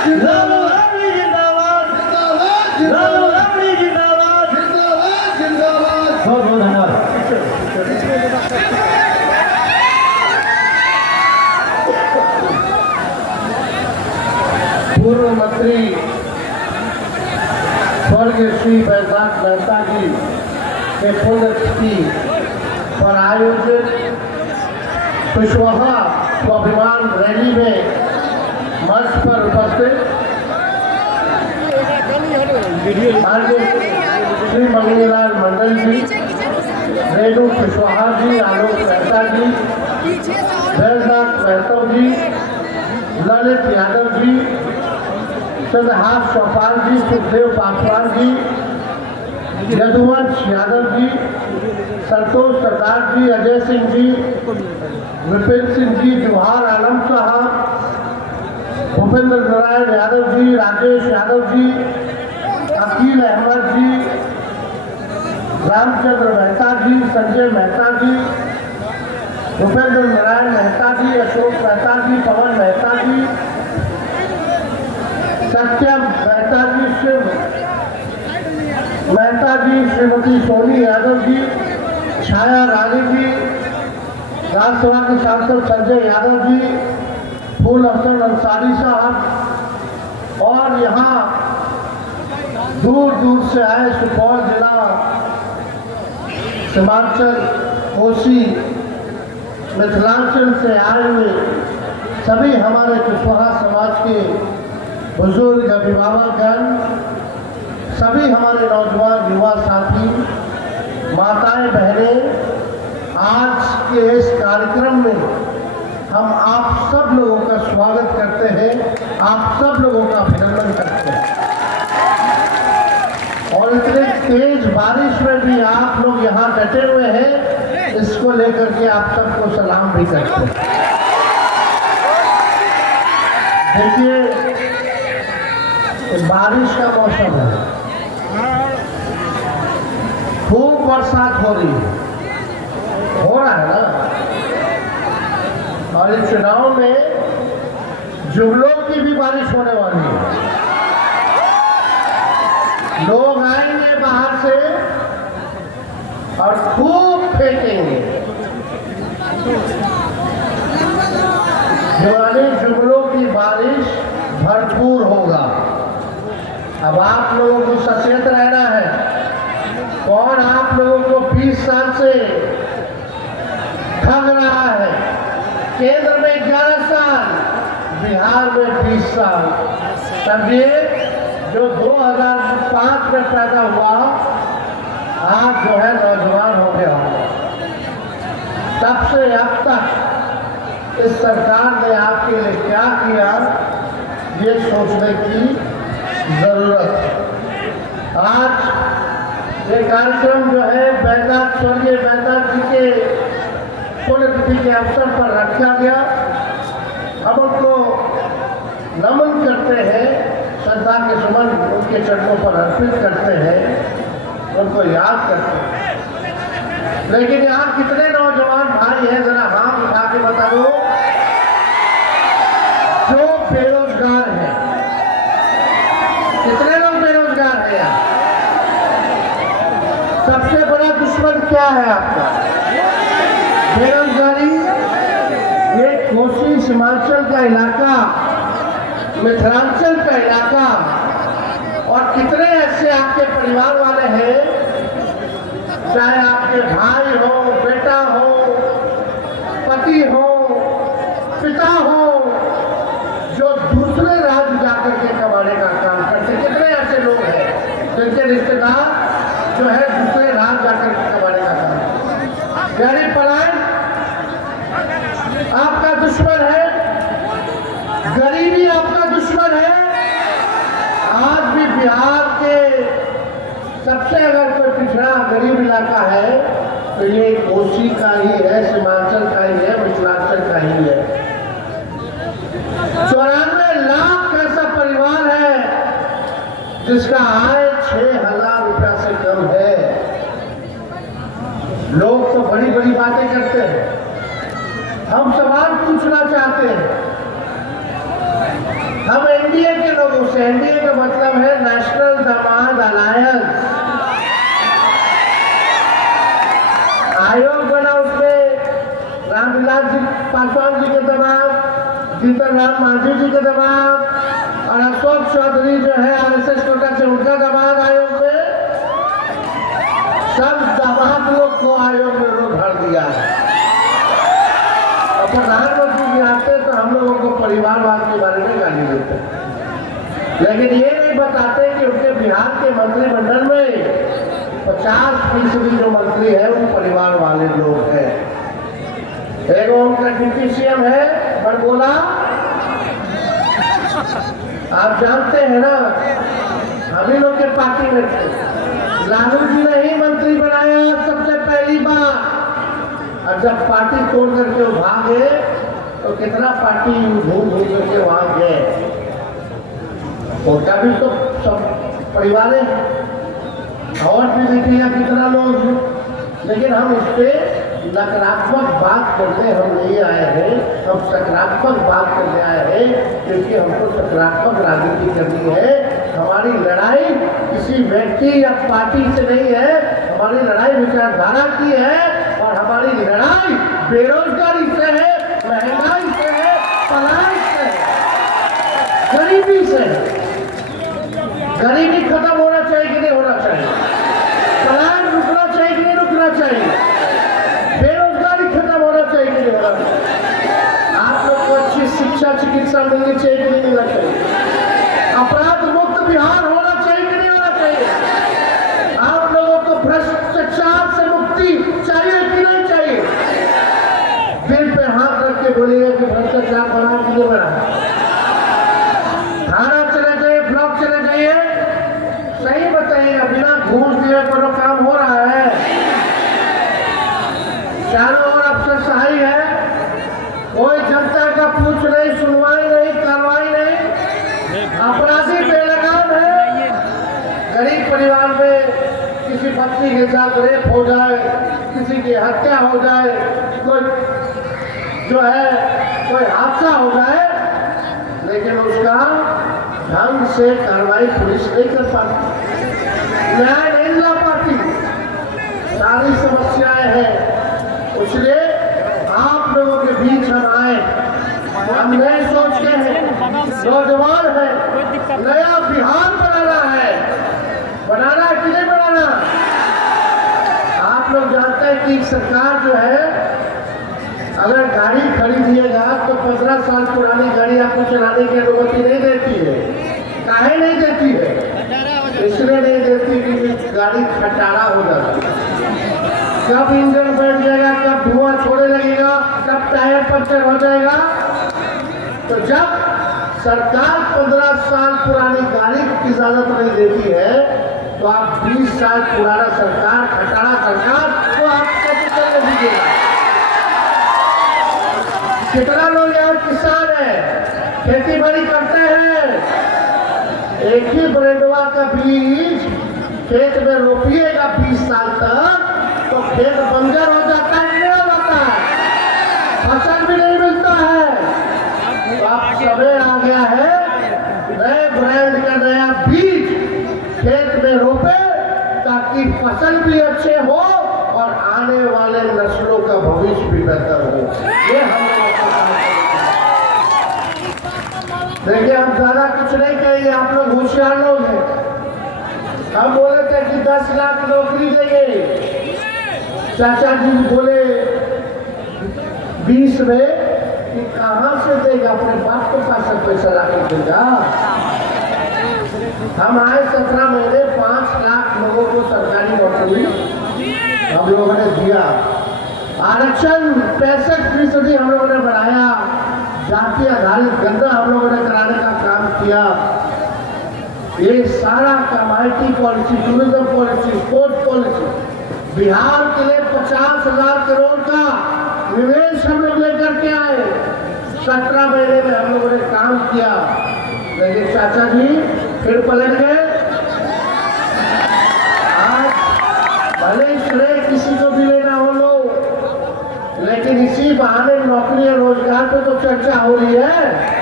लालू राबड़ी जिंदाबाद, लालू राबड़ी जिंदाबाद, बहुत बहुत धन्यवाद। पूर्व मंत्री स्वर्गीय श्री बैजनाथ मेहता जी के पुण्यतिथि पर आयोजित कुशवाहा स्वाभिमान रैली में मंच पर उपस्थित माननीय श्री मंगनीलाल मंडल जी, रेणु कुशवाहा जी, आलोक मेहता जी, बैजनाथ मेहता जी, ललित यादव जी, चंद्रहास चौपाल जी, सुखदेव पासवान जी, यदुवंश यादव जी, संतोष सरदार जी, अजय सिंह जी, विपिन सिंह जी, जवाहर आलम साहब, भूपेंद्र नारायण यादव जी, राजेश यादव जी, अकील अहमद जी, रामचंद्र मेहता जी, संजय मेहता जी, भूपेंद्र नारायण मेहता जी, अशोक मेहता जी, पवन मेहता जी, सत्यम मेहता जी, शिव मेहता जी, श्रीमती सोनी यादव जी, छाया रानी जी, राज्यसभा के सांसद संजय यादव जी, फूल हसन अंसारी साहब और यहाँ दूर दूर से आए सुपौल जिला, सीमांचल, कोसी, मिथिलांचल से आए हुए सभी हमारे कुशवाहा समाज के बुजुर्ग, अभिभावकगण, सभी हमारे नौजवान युवा साथी, माताएं, बहनें, आज के इस कार्यक्रम में हम आप सब लोगों का स्वागत करते हैं, आप सब लोगों का अभिनंदन करते हैं। और इतने तेज बारिश में भी आप लोग यहाँ डटे हुए हैं, इसको लेकर के आप सबको सलाम भी करते हैं। देखिए, बारिश का मौसम है, खूब बरसात हो रही है, हो रहा है ना। और इस चुनाव में जुगलों की भी बारिश होने वाली है। लोग आएंगे बाहर से और खूब फेंकेंगे। दिवाली जुगलों की बारिश भरपूर होगा। अब आप लोगों को सचेत रहना है। कौन आप लोगों को 20 साल से ठग रहा है? केंद्र में 11 साल, बिहार में 20 साल। तब ये जो 2005 में पैदा हुआ, आज जो है नौजवान हो गया होगा। तब से अब तक इस सरकार ने आपके लिए क्या किया, ये सोचने की जरूरत है। आज ये कार्यक्रम जो है बैजनाथ, स्वर्गीय बैजनाथ जी के पुण्यतिथि के अवसर पर रखा गया। हम उनको नमन करते हैं, श्रद्धा के सुमन उनके चरणों पर अर्पित करते हैं, उनको याद करते हैं। लेकिन यहाँ कितने नौजवान भाई हैं, जरा हाथ उठा के बताओ, जो बेरोजगार हैं? कितने लोग बेरोजगार हैं यहाँ? सबसे बड़ा दुश्मन क्या है आपका? बेरोजगारी। ये कोसी सीमांचल का इलाका, मिथिलांचल का इलाका, और कितने ऐसे आपके परिवार वाले हैं, चाहे आपके भाई हो, बेटा हो, पति हो, पिता हो, जो दूसरे राज्य जाकर के कमाने का काम करते। कितने ऐसे लोग हैं जिनके रिश्तेदार जो है दूसरे राज्य जाकर के कमाने का काम। यानी पलायन आपका दुश्मन है, गरीबी आपका दुश्मन है। आज भी बिहार के सबसे अगर कोई पिछड़ा गरीब इलाका है तो ये कोसी का ही है, सीमांचल का ही है, मिथिलांचल का ही है। 94 लाख ऐसा परिवार है जिसका आय 6,000 रुपया से कम है। लोग तो बड़ी बड़ी बातें करते हैं, हम सवाल पूछना चाहते हैं। हम एनडीए के एनडीए का मतलब है नेशनल दामाद अलायंस। आयोग बना, उसमें रामविलास जी पासवान जी के दामाद, जीतन राम मांझी जी के दामाद और अशोक चौधरी जो है आरएसएस कोटा से, उनका दामाद आयोग में। सब दामाद लोग को आयोग में लोग भर दिया है। और प्रधानमंत्री जी आते तो हम लोगों को परिवारवाद के बारे में गाली देते हैं, लेकिन ये नहीं बताते कि उनके बिहार के मंत्रिमंडल में 50% जो मंत्री है वो परिवार वाले लोग हैं। एक उनका डिप्टी सीएम है बरगोला, आप जानते हैं ना, हम ही लोग के पार्टी में थे। लालू जी ने ही मंत्री बनाया सबसे पहली बार। और जब पार्टी तोड़ करके वो भागे तो कितना पार्टी घूम घूम करके वहां गए। उनका भी तो सब परिवार है और भी देखिएगा कितना लोग हैं। लेकिन हम इस पर नकारात्मक बात करने हम नहीं आए हैं, हम सकारात्मक बात करने आए हैं, क्योंकि हमको सकारात्मक राजनीति करनी है। हमारी लड़ाई किसी व्यक्ति या पार्टी से नहीं है, हमारी लड़ाई विचारधारा की है और हमारी लड़ाई बेरोजगारी से है, महंगाई से है, पलायन से है, गरीबी से है। गरीबी खत्म होना चाहिए कि नहीं होना चाहिए? पलायन रुकना चाहिए कि नहीं रुकना चाहिए? बेरोजगारी खत्म होना चाहिए कि नहीं होना चाहिए? आप लोग को अच्छी शिक्षा चिकित्सा मिलनी चाहिए कि नहीं मिलना चाहिए? अपराध मुक्त बिहार होना चाहिए कि नहीं होना चाहिए? आप लोगों को भ्रष्टाचार से मुक्ति चाहिए कि नहीं चाहिए? दिल पे हाथ रख के बोलिए कि भ्रष्टाचार बना कि नहीं बना? थाना चले जाइए, ब्लॉक चले जाइए, सही बताइएगा, बिना घूस दिए पर काम हो रहा है? चारों ओर अफसरशाही है, कोई जनता का पूछ नहीं, सुनवाई नहीं, कार्रवाई नहीं, अपराधी बेलगाम है। गरीब परिवार में किसी पत्नी के साथ रेप हो जाए, किसी की हत्या हो जाए, कोई जो है कोई हादसा हो जाए, लेकिन उसका ढंग से कार्रवाई पुलिस नहीं कर पाती, न्याय नहीं ला पाती, सारी समस्याएं हैं। इसलिए आप लोगों के बीच हम आए, हम नए सोच के हैं, नौजवान है, नया बिहार बनाना है। बनाना है कि नहीं बनाना? आप लोग जानते हैं कि सरकार जो है, अगर गाड़ी खरीदिएगा तो 15 साल पुरानी गाड़ी आपको चलाने की अनुमति नहीं देती है। काहे नहीं देती है? इसलिए नहीं देती कि गाड़ी खटारा हो जाती है। कब इंजन बैठ जाएगा, कब धुआं छोड़ने लगेगा, कब टायर पंचर हो जाएगा। तो जब सरकार 15 साल पुरानी गाड़ी की इजाजत नहीं देती है, तो आप 20 साल पुराना सरकार, खटारा सरकार, तो आप कैसे चलने दीजिएगा? कितना लोग यहाँ किसान है, खेती बाड़ी करते हैं, एक ही ब्रेंडवा का बीज खेत में रोपिएगा 20 साल तक, तो खेत बंजर हो जाता है, नहीं हो जाता है, फसल भी नहीं मिलता है। तो अब समय आ गया है, नए ब्रांड का नया बीज खेत में रोपे, ताकि फसल भी अच्छे हो और आने वाले नस्लों का भविष्य भी बेहतर हो। ये हम देखिए, हम ज्यादा कुछ नहीं कहेंगे, आप लोग होशियार लोग हैं। हम बोले थे कि 10 लाख नौकरी देंगे, चाचा जी बोले 20 में कि कहाँ से देगा, अपने बाप के पास से पैसा ला के देगा। हम आए 17 महीने 5 लाख लोगों को सरकारी नौकरी हम लोगों ने दिया। आरक्षण 65% हम लोगों ने बढ़ाया। जाति आधारित गणना हम लोगों ने कराने का काम किया। ये सारा committee policy, tourism policy, sports policy, Bihar के लिए 50,000 करोड़ का निवेश हम लोग लेकर के आए। 17 महीने में हम लोगों ने काम किया, लेकिन चाचा जी फिर पलट गए। आज भले श्रेय किसी को भी लेना हो लो, लेकिन इसी बहाने नौकरी और रोजगार पे तो चर्चा हो रही है।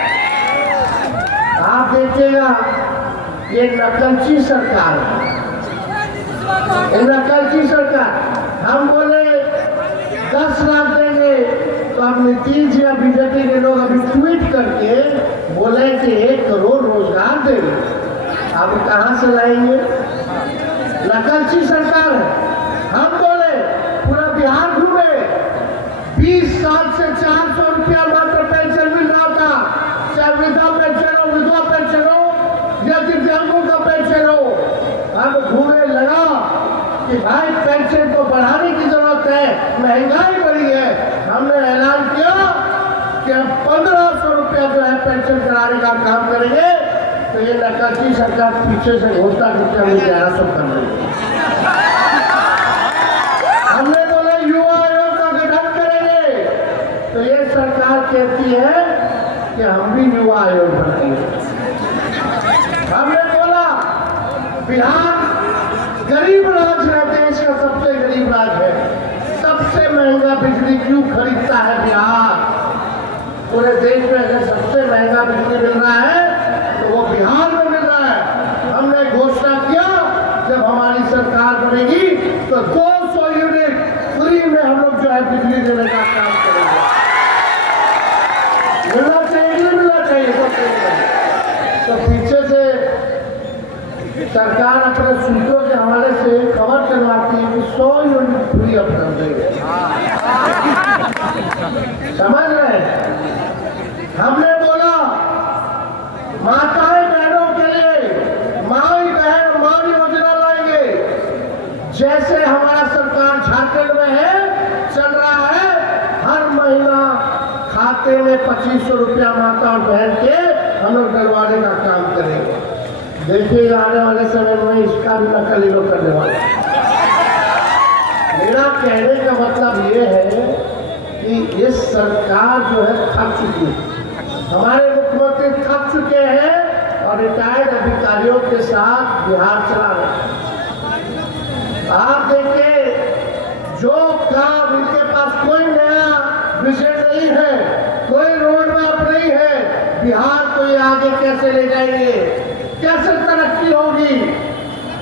आप देखिएगा ये नकलची सरकार है, ये नकलची सरकार। हम बोले 10 लाख देंगे तो अब नीतीश जी या बीजेपी के लोग अभी ट्वीट करके बोले कि 1 करोड़ रोजगार देंगे। अब कहाँ से लाएंगे? नकलची सरकार है। हम बोले पूरा बिहार घूमे, 20 साल से 400 रुपया मात्र पेंशन मिल रहा था, चाहे वृद्धा पेंशन हो, विधवा पेंशन हो या दिव्यांगों का पेंशन हो। अब घूमने लगा कि भाई पेंशन को बढ़ाने की जरूरत है, महंगाई बढ़ी है। हमने ऐलान किया कि हम 1500 रुपया जो है पेंशन कराने का काम करेंगे। तो ये नकलची सरकार पीछे से घोषणा करके हमें 1100 कर रही है। हमने बोला युवा आयोग का गठन करेंगे, तो ये सरकार कहती है कि हम भी युवा आयोग बनाएंगे। हमने बोला बिहार गरीब राज्य है, देश का सबसे गरीब राज्य है, सबसे महंगा बिजली क्यों खरीदता है बिहार? पूरे देश में अगर सबसे महंगा बिजली मिल रहा है तो वो बिहार में मिल रहा है। हमने घोषणा किया जब हमारी सरकार बनेगी तो 200 यूनिट फ्री में हम लोग जो है बिजली देने का काम करेंगे। मिलना चाहिए नहीं मिलना चाहिए? तो पीछे से सरकार अपने सूत्रों के हवाले से खबर चलवाती है कि 100 यूनिट फ्री अब कर देंगे। समझ रहे हैं? हमने बोला माताएं बहनों के लिए माई बहन मान योजना लाएंगे, जैसे हमारा सरकार झारखंड में है चल रहा है। हर महीना खाते में 2500 रुपया माता और बहन के हम लोग डलवाने का काम करेंगे। देखिए आने वाले समय में इसका भी नकल लोग करने वाले। मेरा कहने का मतलब ये है कि ये सरकार जो है थक चुकी है। हमारे मुख्यमंत्री थक चुके हैं और रिटायर्ड अधिकारियों के साथ बिहार चला रहे हैं। आप देखिए जो काम इनके पास कोई नया विषय नहीं है, कोई रोड मैप नहीं है, बिहार को ये आगे कैसे ले जाएंगे, कैसे तरक्की होगी?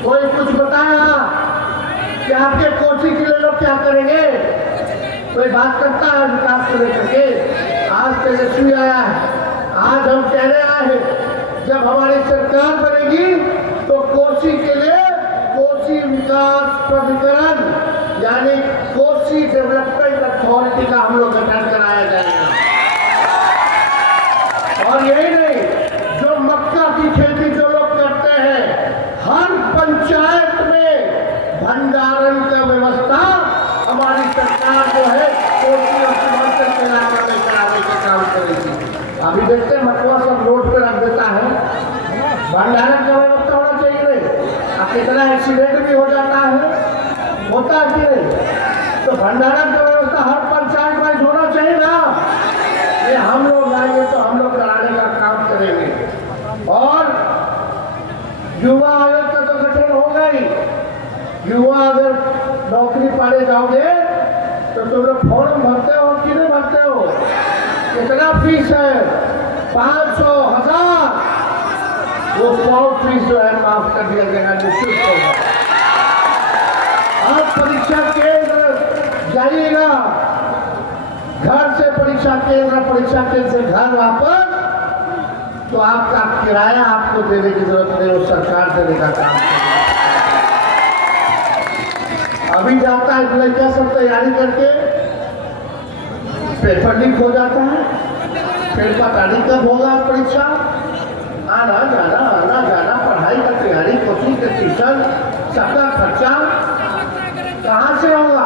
कोई कुछ बताया कि आपके कोसी के लिए लोग क्या करेंगे? कोई बात करता है विकास को लेकर के? आज तेजस्वी आया है, आज हम कहने आए हैं जब हमारी सरकार बनेगी तो कोसी के लिए कोसी विकास प्राधिकरण यानी कोसी डेवलपमेंट अथॉरिटी का हम लोग गठन कराया जाएगा। और यही नहीं, जो मक्का की खेती जो लोग करते हैं, हर पंचायत में भंडारण का व्यवस्था हमारी सरकार जो है कोसी और सीमांचल के इलाके में कराने का काम करेगी। अभी देखते हैं मकुआ सब रोड पे रख देता है, भंडारण का व्यवस्था होना चाहिए नहीं? अब कितना एक्सीडेंट भी हो जाता है, होता है कि नहीं? तो भंडारण का व्यवस्था हर पंचायत में होना चाहिए ना। ये हम लोग लाएंगे तो हम लोग कराने का काम करेंगे। और युवा आयोग का तो गठन हो गई। युवा अगर नौकरी पाने जाओगे तो तुम लोग फॉर्म भरते हो कि नहीं भरते हो? कितना फीस है? 500, 1000। वो फॉर्म फीस जो है माफ कर दिया जाएगा, निश्चित होगा। आप परीक्षा केंद्र जाइएगा, घर से परीक्षा केंद्र से घर वापस, तो आपका किराया आपको देने की जरूरत नहीं, वो सरकार देने का काम करेगी। अभी जाता है लड़का सब तैयारी करके, पेपर लीक हो जाता है, फिर पता नहीं कब होगा परीक्षा। आना जाना पढ़ाई का तैयारी, कोचिंग के ट्यूशन, सबका खर्चा कहाँ से होगा?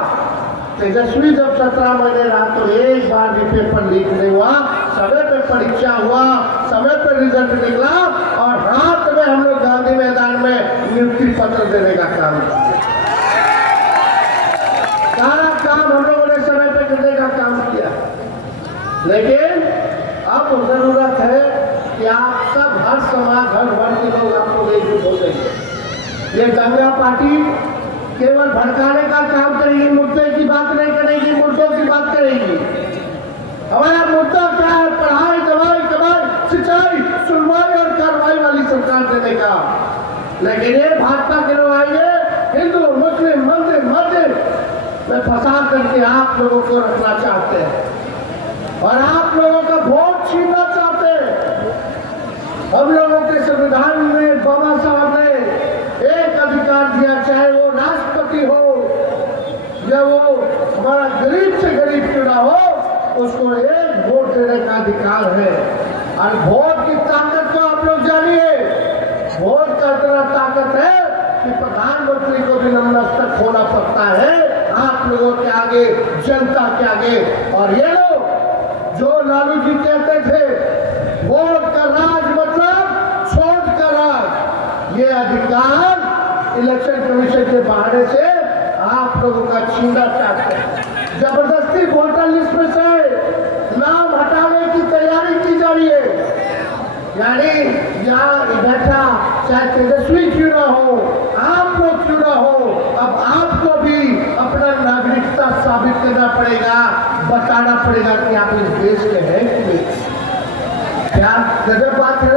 तेजस्वी जब 17 महीने रहा तो एक बार भी पेपर लीक नहीं हुआ, समय पे परीक्षा हुआ, समय पे रिजल्ट निकला और हाथ में हम लोग गांधी मैदान में नियुक्ति पत्र देने का काम किया। सारा काम हम लोगों ने समय पे करने का काम किया। लेकिन अब जरूरत है कि आप सब हर समाज हर वर्ग के लोग आप लोग एकजुट हो जाइए। ये दंगा पार्टी केवल भड़काने का काम करेगी, मुद्दे की बात नहीं करेगी, मुद्दों की बात करेगी। हमारा मुद्दा क्या है? पढ़ाई, दवाई, कमाई, सिंचाई, सुनवाई और कार्रवाई लेकिन ये भाजपा के लोग आएंगे हिंदू मुस्लिम मंदिर मस्जिद में फंसा करके आप लोगों को रखना चाहते हैं और आप लोगों का वोट छीनना चाहते हैं। हम लोगों के संविधान में बाबा साहब ने एक अधिकार दिया, चाहे वो राष्ट्रपति हो या वो हमारा गरीब से गरीब क्यों ना हो, उसको एक वोट देने का अधिकार है। और वोट की ताकत को आप लोग जानिए, वोट का इतना ताकत है कि प्रधानमंत्री को भी नतमस्तक होना पड़ता है आप लोगों के आगे, जनता के आगे। और ये लोग जो लालू जी कहते थे वोट का राज मतलब छोड़ का राज, ये अधिकार इलेक्शन कमीशन के बहाने से आप लोगों का छीनना चाहते हैं। जबरदस्ती वोटर लिस्ट में से नाम हटाने की तैयारी की जा रही है। यानी यहाँ बैठा चाहे तेजस्वी क्यों ना हो, आप लोग क्यों ना हो, अब आपको भी अपना नागरिकता साबित करना पड़ेगा, बताना पड़ेगा कि आप इस देश के हैं कि नहीं। क्या गजब बात है।